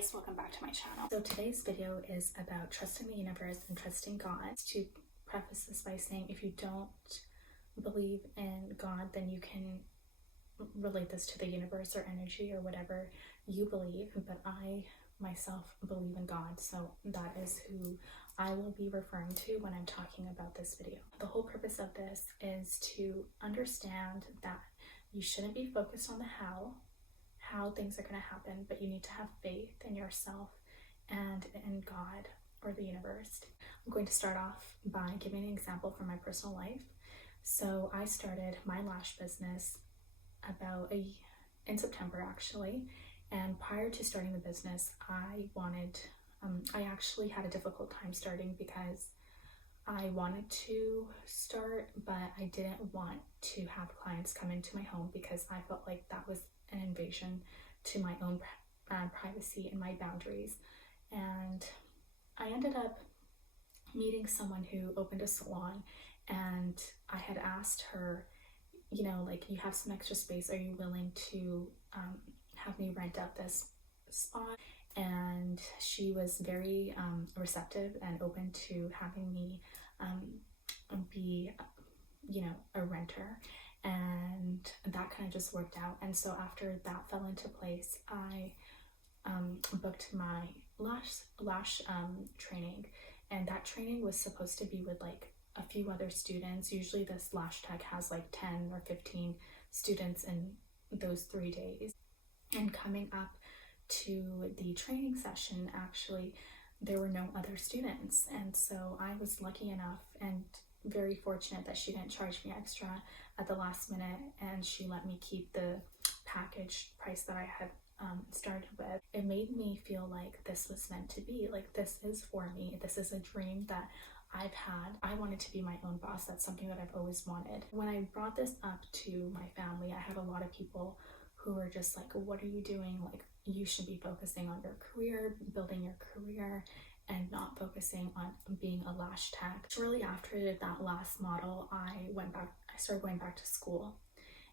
guys, welcome back to my channel. So today's video is about trusting the universe and trusting God. To preface this by saying, if you don't believe in God, then you can relate this to the universe or energy or whatever you believe, but I myself believe in God, so that is who I will be referring to when I'm talking about this video. The whole purpose of this is to understand that you shouldn't be focused on the how things are going to happen, but you need to have faith in yourself and in God or the universe. I'm going to start off by giving an example from my personal life. So I started my lash business in September actually, and prior to starting the business, I actually had a difficult time starting because I wanted to start, but I didn't want to have clients come into my home because I felt like that was an invasion to my own privacy and my boundaries. And I ended up meeting someone who opened a salon, and I had asked her, you know, like, you have some extra space, are you willing to have me rent out this spot? And she was very receptive and open to having me be, you know, a renter, and that kind of just worked out. And so after that fell into place, I booked my lash training, and that training was supposed to be with like a few other students. Usually this lash tech has like 10 or 15 students in those 3 days. And coming up to the training session, actually there were no other students, and so I was lucky enough and very fortunate that she didn't charge me extra at the last minute, and she let me keep the package price that I had started with. It made me feel like this was meant to be, like this is for me, this is a dream that I've had. I wanted to be my own boss. That's something that I've always wanted. When I brought this up to my family, I had a lot of people who were just like, what are you doing? Like, you should be focusing on your career, building your career, and not focusing on being a lash tech. Shortly after that last model, I started going back to school.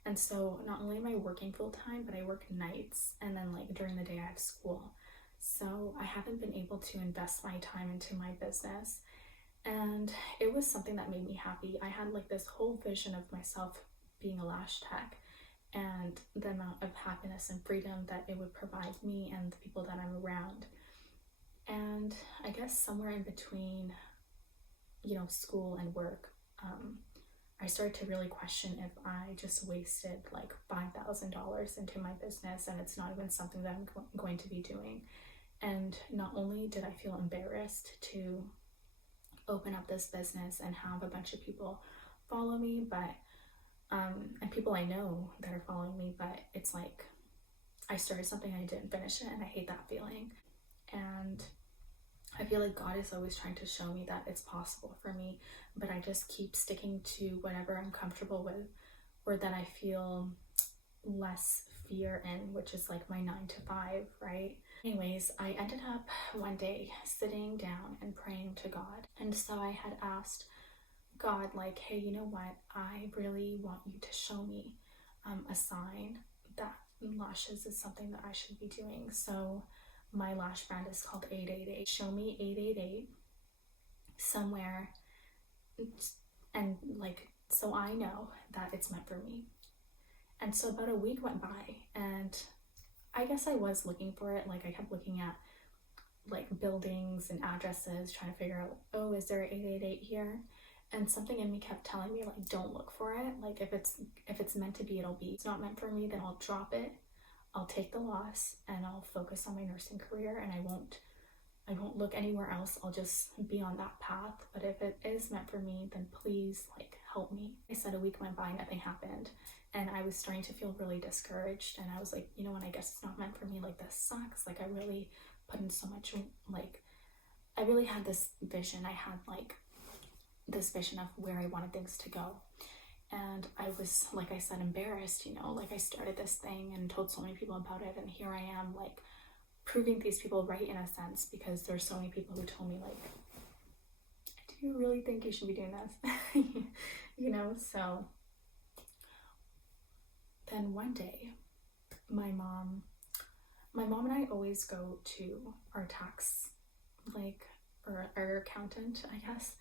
And so not only am I working full time, but I work nights, and then like during the day I have school. So I haven't been able to invest my time into my business. And it was something that made me happy. I had like this whole vision of myself being a lash tech, and the amount of happiness and freedom that it would provide me and the people that I'm around. And I guess somewhere in between, you know, school and work, I started to really question if I just wasted like $5,000 into my business and it's not even something that I'm going to be doing. And not only did I feel embarrassed to open up this business and have a bunch of people follow me, but and people I know that are following me, but it's like I started something and I didn't finish it, and I hate that feeling. And I feel like God is always trying to show me that it's possible for me, but I just keep sticking to whatever I'm comfortable with or that I feel less fear in, which is like my 9 to 5, right? Anyways, I ended up one day sitting down and praying to God. And so I had asked God, like, hey, you know what? I really want you to show me a sign that lashes is something that I should be doing. So my lash brand is called 888. Show me 888 somewhere, and like, so I know that it's meant for me. And so about a week went by, and I guess I was looking for it. Like, I kept looking at like buildings and addresses, trying to figure out, oh, is there an 888 here? And something in me kept telling me, like, don't look for it. Like, if it's meant to be, it'll be. If it's not meant for me, then I'll drop it. I'll take the loss and I'll focus on my nursing career, and I won't look anywhere else. I'll just be on that path. But if it is meant for me, then please, like, help me. I said a week went by, nothing happened, and I was starting to feel really discouraged, and I was like, you know what, I guess it's not meant for me. Like, this sucks. Like, I really put in so much, like, I really had this vision. I had like this vision of where I wanted things to go. And I was, like I said, embarrassed, you know, like I started this thing and told so many people about it, and here I am, like, proving these people right in a sense, because there's so many people who told me, like, do you really think you should be doing this? You know. So then one day my mom My mom and I always go to our tax, or our accountant, I guess,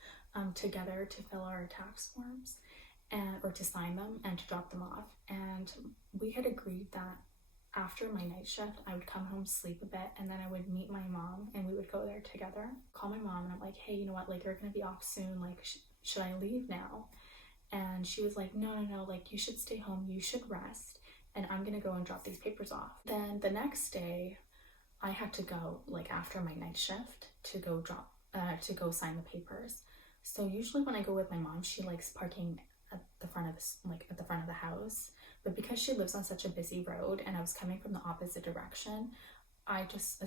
together to fill our tax forms or to sign them and to drop them off. And we had agreed that after my night shift, I would come home, sleep a bit, and then I would meet my mom and we would go there together. Call my mom and I'm like, hey, you know what, like, you're gonna be off soon, like, should I leave now? And she was like, no, like, you should stay home, you should rest, and I'm gonna go and drop these papers off. Then the next day, I had to go, like, after my night shift to go sign the papers. So usually when I go with my mom, she likes parking at the front of the house. But because she lives on such a busy road and I was coming from the opposite direction, I just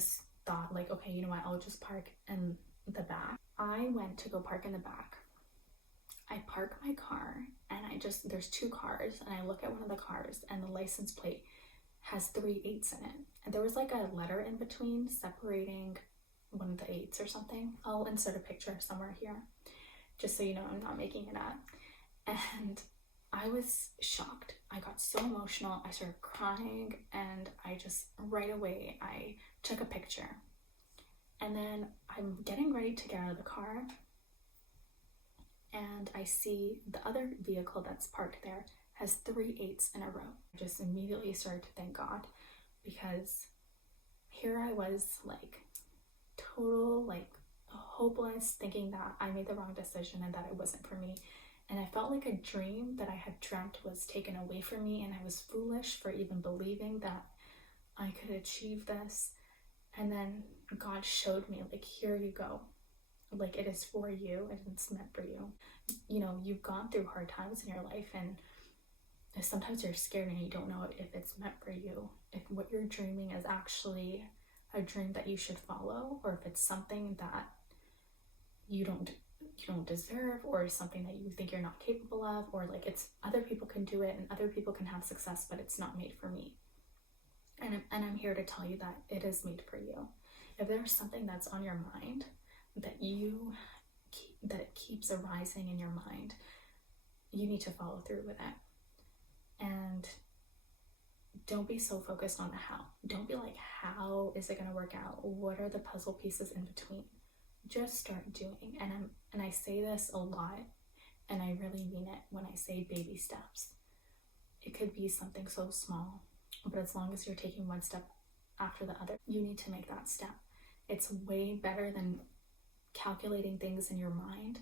thought, like, okay, you know what, I'll just park in the back. I went to go park in the back. I park my car and there's two cars, and I look at one of the cars and the license plate has 3 8s in it. And there was like a letter in between separating one of the 8s or something. I'll insert a picture somewhere here, just so you know I'm not making it up. And I was shocked. I got so emotional. I started crying, and I just right away I took a picture. And then I'm getting ready to get out of the car, and I see the other vehicle that's parked there has 3 8s in a row. I just immediately started to thank God, because here I was, like, total, like, hopeless, thinking that I made the wrong decision and that it wasn't for me. And I felt like a dream that I had dreamt was taken away from me, and I was foolish for even believing that I could achieve this. And then God showed me, like, here you go. Like, it is for you and it's meant for you. You know, you've gone through hard times in your life, and sometimes you're scared and you don't know if it's meant for you, if what you're dreaming is actually a dream that you should follow, or if it's something that you don't deserve, or something that you think you're not capable of, or like it's other people can do it and other people can have success, but it's not made for me. And I'm here to tell you that it is made for you. If there's something that's on your mind that it keeps arising in your mind, you need to follow through with it. And don't be so focused on the how. Don't be like, how is it going to work out? What are the puzzle pieces in between? Just start doing. And I say this a lot, and I really mean it when I say baby steps. It could be something so small, but as long as you're taking one step after the other, you need to make that step. It's way better than calculating things in your mind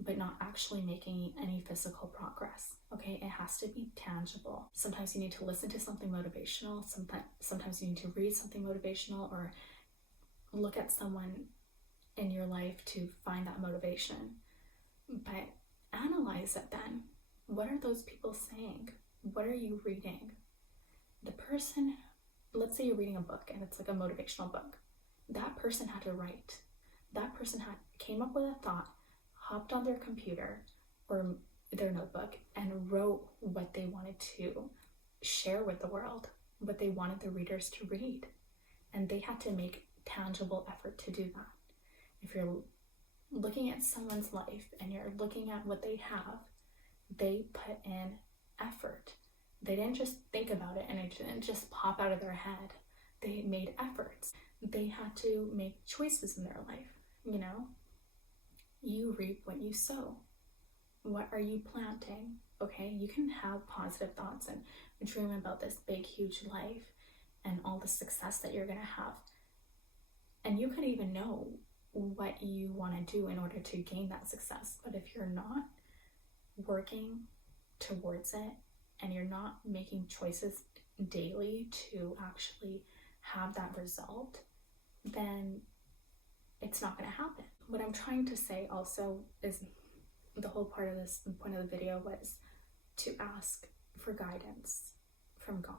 but not actually making any physical progress. Okay, it has to be tangible. Sometimes you need to listen to something motivational. Sometimes you need to read something motivational, or look at someone in your life to find that motivation. But analyze it then. What are those people saying? What are you reading? The person, let's say you're reading a book and it's like a motivational book. That person had to write. That person came up with a thought, hopped on their computer or their notebook and wrote what they wanted to share with the world, what they wanted the readers to read. And they had to make tangible effort to do that. If you're looking at someone's life and you're looking at what they have, they put in effort. They didn't just think about it and it didn't just pop out of their head. They made efforts. They had to make choices in their life, you know? You reap what you sow. What are you planting? Okay, you can have positive thoughts and dream about this big, huge life and all the success that you're going to have. And you could even know what you want to do in order to gain that success. But if you're not working towards it and you're not making choices daily to actually have that result, then it's not going to happen. What I'm trying to say also is the whole part of this, the point of the video was to ask for guidance from God.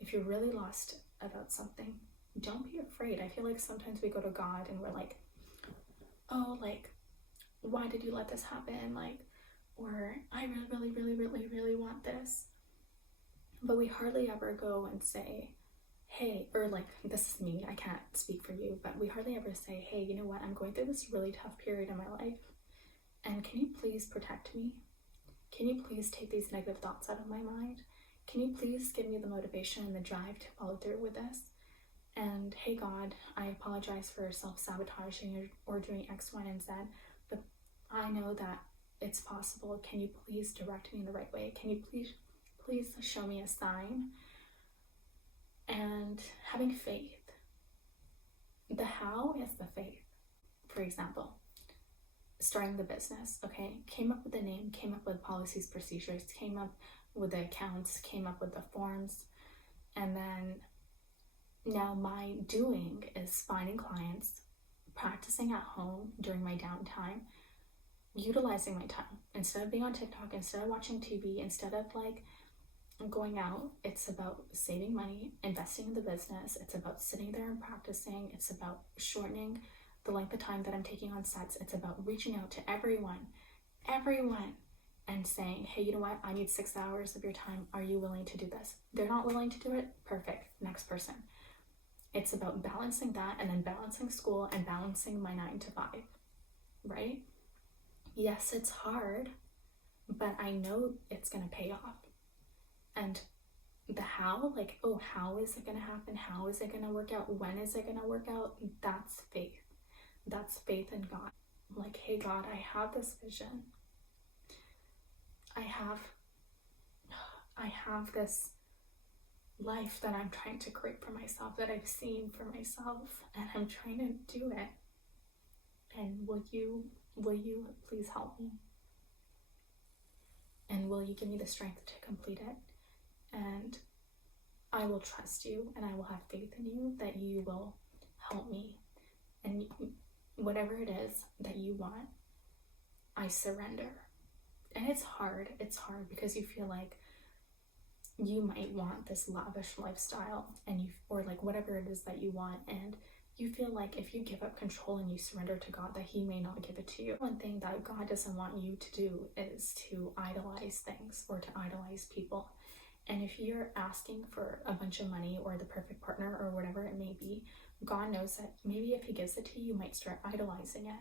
If you're really lost about something, don't be afraid. I feel like sometimes we go to God and we're like, oh, like, why did you let this happen? Like, or I really want this. But we hardly ever go and say, hey, or like, this is me, I can't speak for you, but we hardly ever say, hey, you know what, I'm going through this really tough period in my life, and can you please protect me? Can you please take these negative thoughts out of my mind? Can you please give me the motivation and the drive to follow through with this? and, hey God, I apologize for self-sabotaging or doing X, Y, and Z, but I know that it's possible. Can you please direct me in the right way? Can you please show me a sign? And having faith. The how is the faith. For example, starting the business, okay, came up with the name, came up with policies, procedures, came up with the accounts, came up with the forms, and then now my doing is finding clients, practicing at home during my downtime, utilizing my time. Instead of being on TikTok, instead of watching TV, instead of like going out, it's about saving money, investing in the business. It's about sitting there and practicing. It's about shortening the length of time that I'm taking on sets. It's about reaching out to everyone, and saying, hey, you know what? I need 6 hours of your time. Are you willing to do this? They're not willing to do it. Perfect. Next person. It's about balancing that, and then balancing school and balancing my 9 to 5, right? Yes, it's hard, but I know it's going to pay off. And the how, like, oh, how is it going to happen? How is it going to work out? When is it going to work out? That's faith. That's faith in God. Like, hey, God, I have this vision. I have this life that I'm trying to create for myself, that I've seen for myself, and I'm trying to do it. And will you please help me? And will you give me the strength to complete it? And I will trust you, and I will have faith in you that you will help me. And whatever it is that you want, I surrender. And it's hard because you feel like you might want this lavish lifestyle, and or like whatever it is that you want, and you feel like if you give up control and you surrender to God, that He may not give it to you. One thing that God doesn't want you to do is to idolize things or to idolize people. And if you're asking for a bunch of money or the perfect partner or whatever it may be, God knows that maybe if He gives it to you, you might start idolizing it.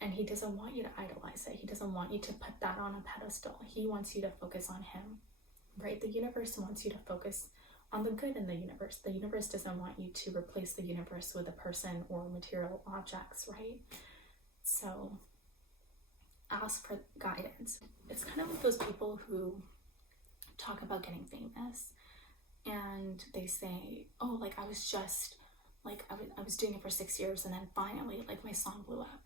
And He doesn't want you to idolize it. He doesn't want you to put that on a pedestal. He wants you to focus on Him, right? The universe wants you to focus on the good in the universe. The universe doesn't want you to replace the universe with a person or material objects, right? So ask for guidance. It's kind of like those people who talk about getting famous, and they say, oh, like I was doing it for 6 years, and then finally like my song blew up.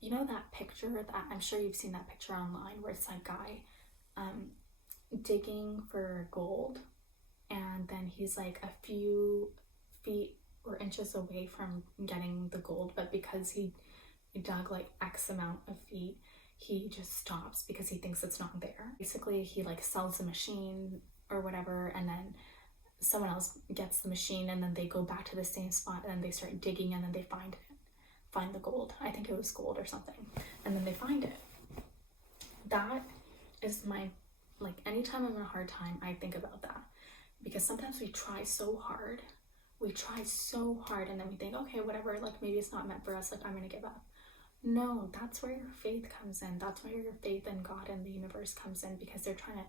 You know that picture that I'm sure you've seen that picture online where it's like guy digging for gold, and then he's like a few feet or inches away from getting the gold, but because he dug like X amount of feet, he just stops because he thinks it's not there. Basically, he like sells the machine or whatever, and then someone else gets the machine, and then they go back to the same spot, and then they start digging, and then they find the gold. I think it was gold or something, and then they find it. That is my, like, anytime I'm in a hard time, I think about that, because sometimes we try so hard, and then we think, okay, whatever, like maybe it's not meant for us, like I'm gonna give up. No, that's where your faith comes in. That's where your faith in God and the universe comes in, because they're trying to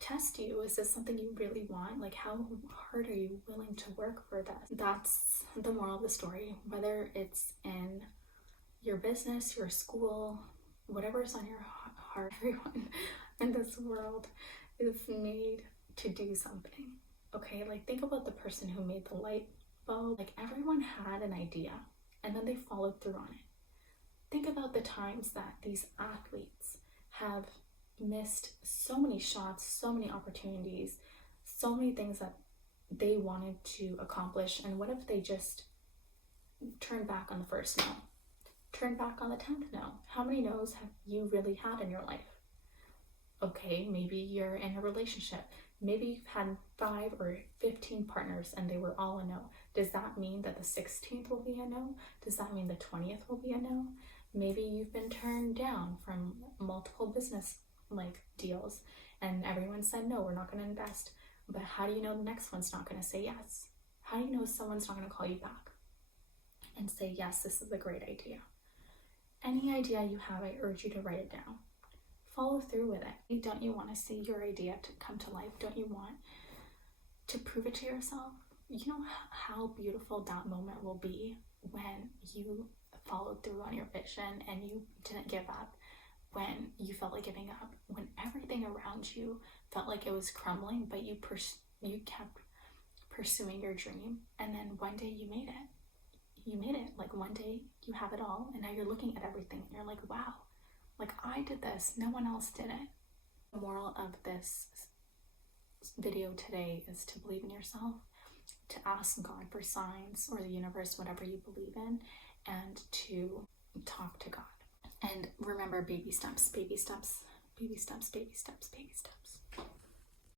test you. Is this something you really want? Like, how hard are you willing to work for this? That's the moral of the story. Whether it's in your business, your school, whatever's on your heart, everyone in this world is made to do something. Okay, like think about the person who made the light bulb. Like everyone had an idea, and then they followed through on it. Think about the times that these athletes have missed so many shots, so many opportunities, so many things that they wanted to accomplish. And what if they just turned back on the first no? Turn back on the 10th no? How many no's have you really had in your life? Okay, maybe you're in a relationship. Maybe you've had 5 or 15 partners and they were all a no. Does that mean that the 16th will be a no? Does that mean the 20th will be a no? Maybe you've been turned down from multiple business deals, and everyone said no, we're not going to invest. But how do you know the next one's not going to say yes? How do you know someone's not going to call you back and say, yes, this is a great idea? Any idea you have, I urge you to write it down. Follow through with it. Don't you want to see your idea to come to life? Don't you want to prove it to yourself? you know how beautiful that moment will be when you followed through on your vision and you didn't give up, when you felt like giving up, when everything around you felt like it was crumbling, but you kept pursuing your dream, and then one day you made it. You made it. Like one day you have it all, and now you're looking at everything and you're like, wow, like I did this, no one else did it. The moral of this video today is to believe in yourself, to ask God for signs, or the universe, whatever you believe in, and to talk to God. And remember, baby steps, baby steps, baby steps, baby steps, baby steps.